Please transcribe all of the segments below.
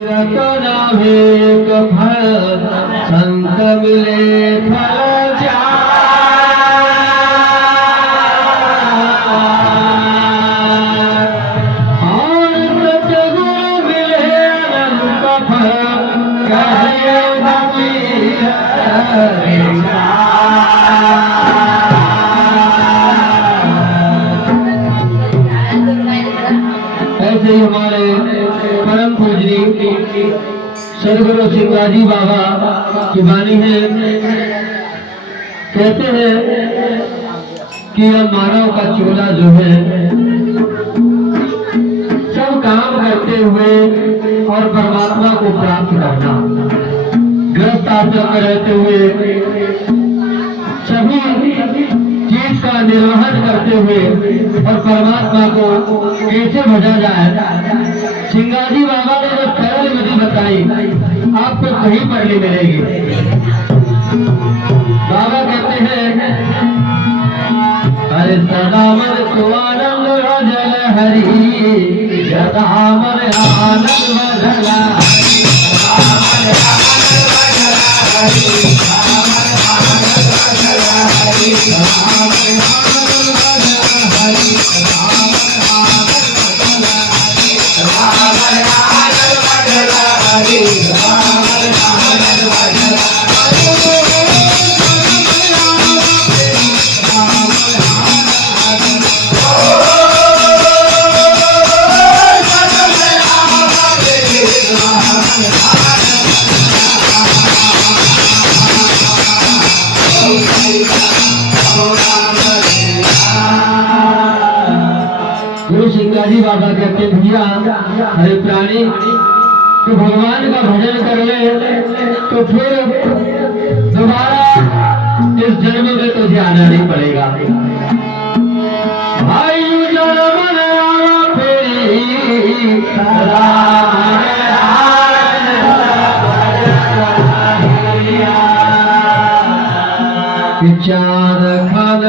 रतनावेक फल संत मिले फल और सतगुरु मिले अनंत फल कहे ऐसे ही हमारे परम पूजनी सदगुरु सिंगाजी बाबा की वाणी है। कहते हैं कि यह मानव का चोला जो है सब काम करते हुए और परमात्मा को प्राप्त करना, ग्रस्त आश्रम में रहते हुए सभी चीज का निर्वहन करते हुए और परमात्मा को कैसे भजा जाए, सिंगाजी बाबा ने जो सरल विधि बताई आपको कहीं पर नहीं मिलेगी। बाबा कहते हैं हरे सदा मन तो आनंद जल हरि सदा मन आनंद भजला गुरु सिंगाजी बाबा कहते भैया हरे प्राणी तो भगवान का भजन कर ले तो फिर दोबारा इस जन्म में तुझे आना नहीं पड़ेगा। भाई चार खान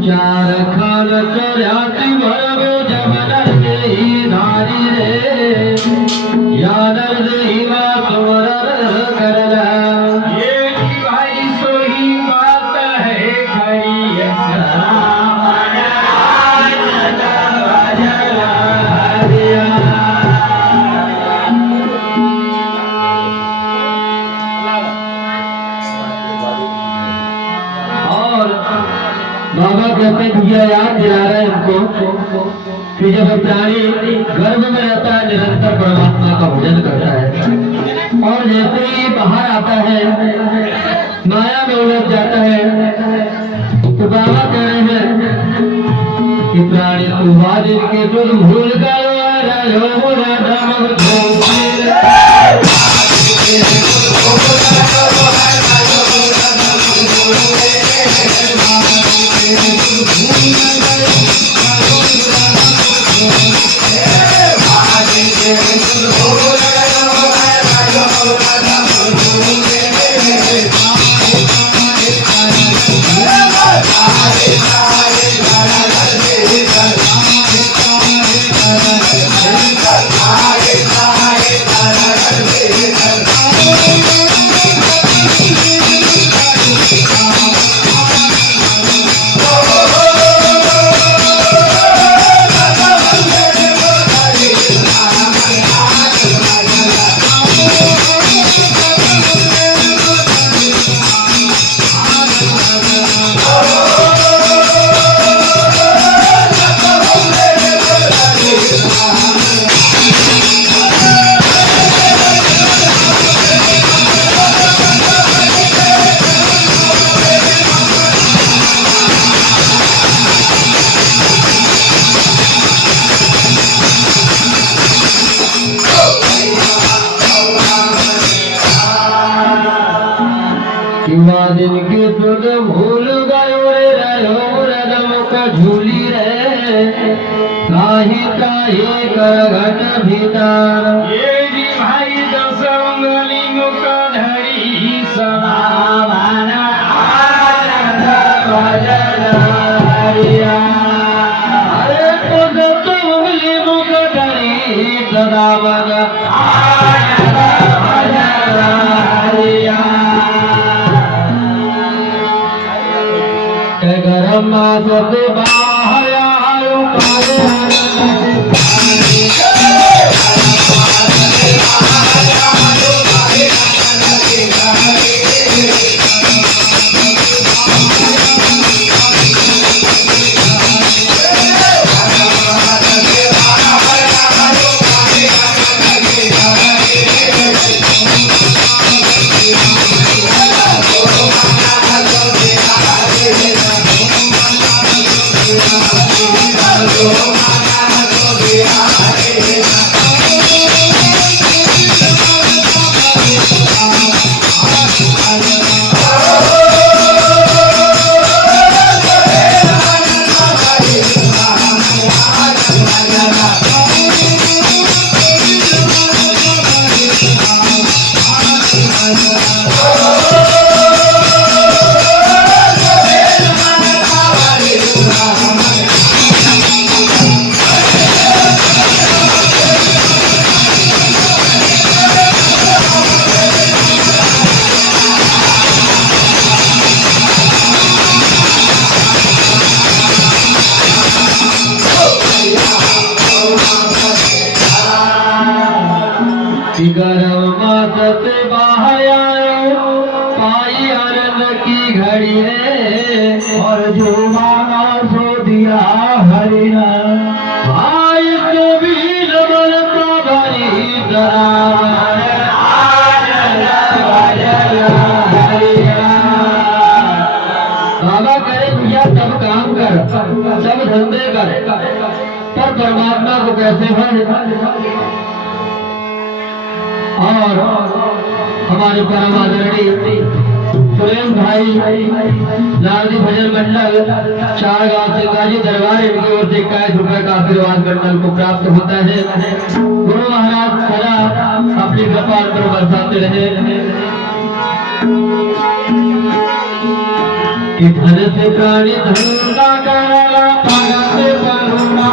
चार खान चढ़ाती भरव जमन ही धारी रे यादव ही बात करला ये भाई सोही बात है खरी बाबा कहते भैया याद दिला रहे हमको कि जब प्राणी गर्भ में रहता है निरंतर परमात्मा का भजन करता है और जैसे ही बाहर आता है माया में उलझ जाता है तो बाबा कह रहे हैं कि प्राणी तू वादिर के तुम भूल गए किंवा दिन के तुझ भूल गयो रे रहो रदमुख झूली रे काही काही कर घट भीतर ये जी भाई दस उंगली मुख धरी सदा भान आनंद भजन हरिया। अरे तुझ उंगली मुख धरी सदा बद आनंद भजन हरिया। गरम मास बाहया गरम मास बाहया पाई आनंद की घड़ी रे और जो माना सो दिया हरि ने। भाई को भी नमन प्रभरी दरार आनंद भजन हरिया। बाबा करे भैया सब काम कर सब धंधे कर पर परमात्मा को कैसे भज। और हमारे परम आदरणीय सुरेंद्र भाई लालजी भजन मंडल चार गांव से गाजी दरबार इनकी ओर से 21 रुपए का आशीर्वाद मंडल को प्राप्त होता है। गुरु महाराज सदा अपनी कृपा पर बरसाते रहे कि धन से प्राणी धंधा करला पागा से करुणा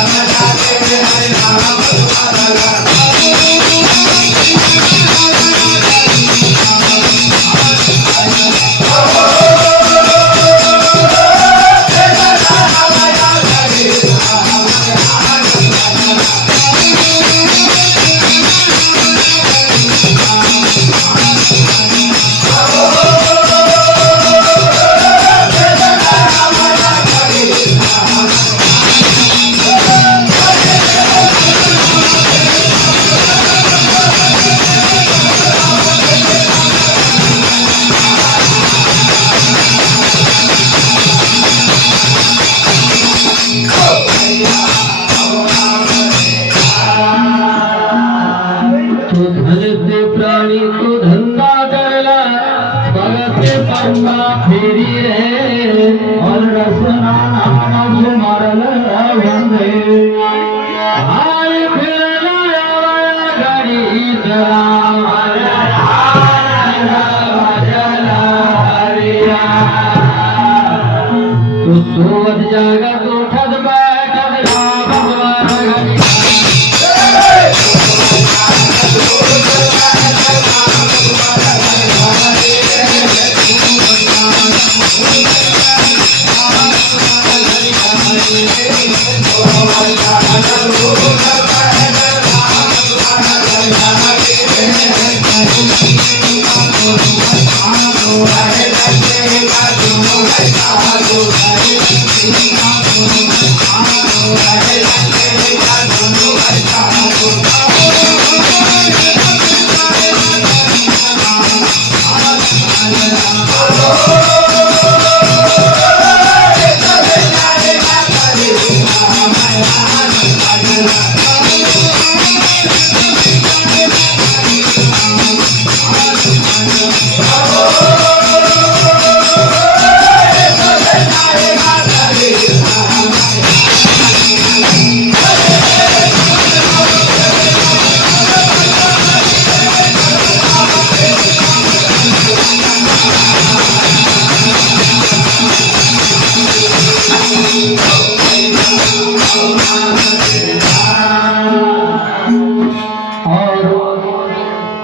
Thank you. सुमरल वंदे आय फिरला घडी राम तू सोवत जागा उठत बैठत राम भगवान घडी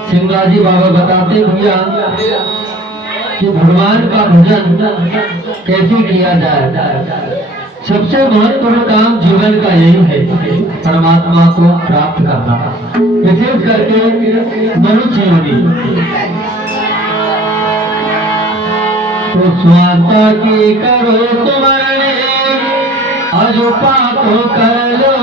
सिंगाजी बाबा बताते भैया कि भगवान का भजन कैसे किया जाए। सबसे महत्वपूर्ण काम जीवन का यही है, परमात्मा को प्राप्त करना, विशेष करके मनुष्य योनि। तो स्वार्थ की करो तुम्हारे अजुपा को कर लो।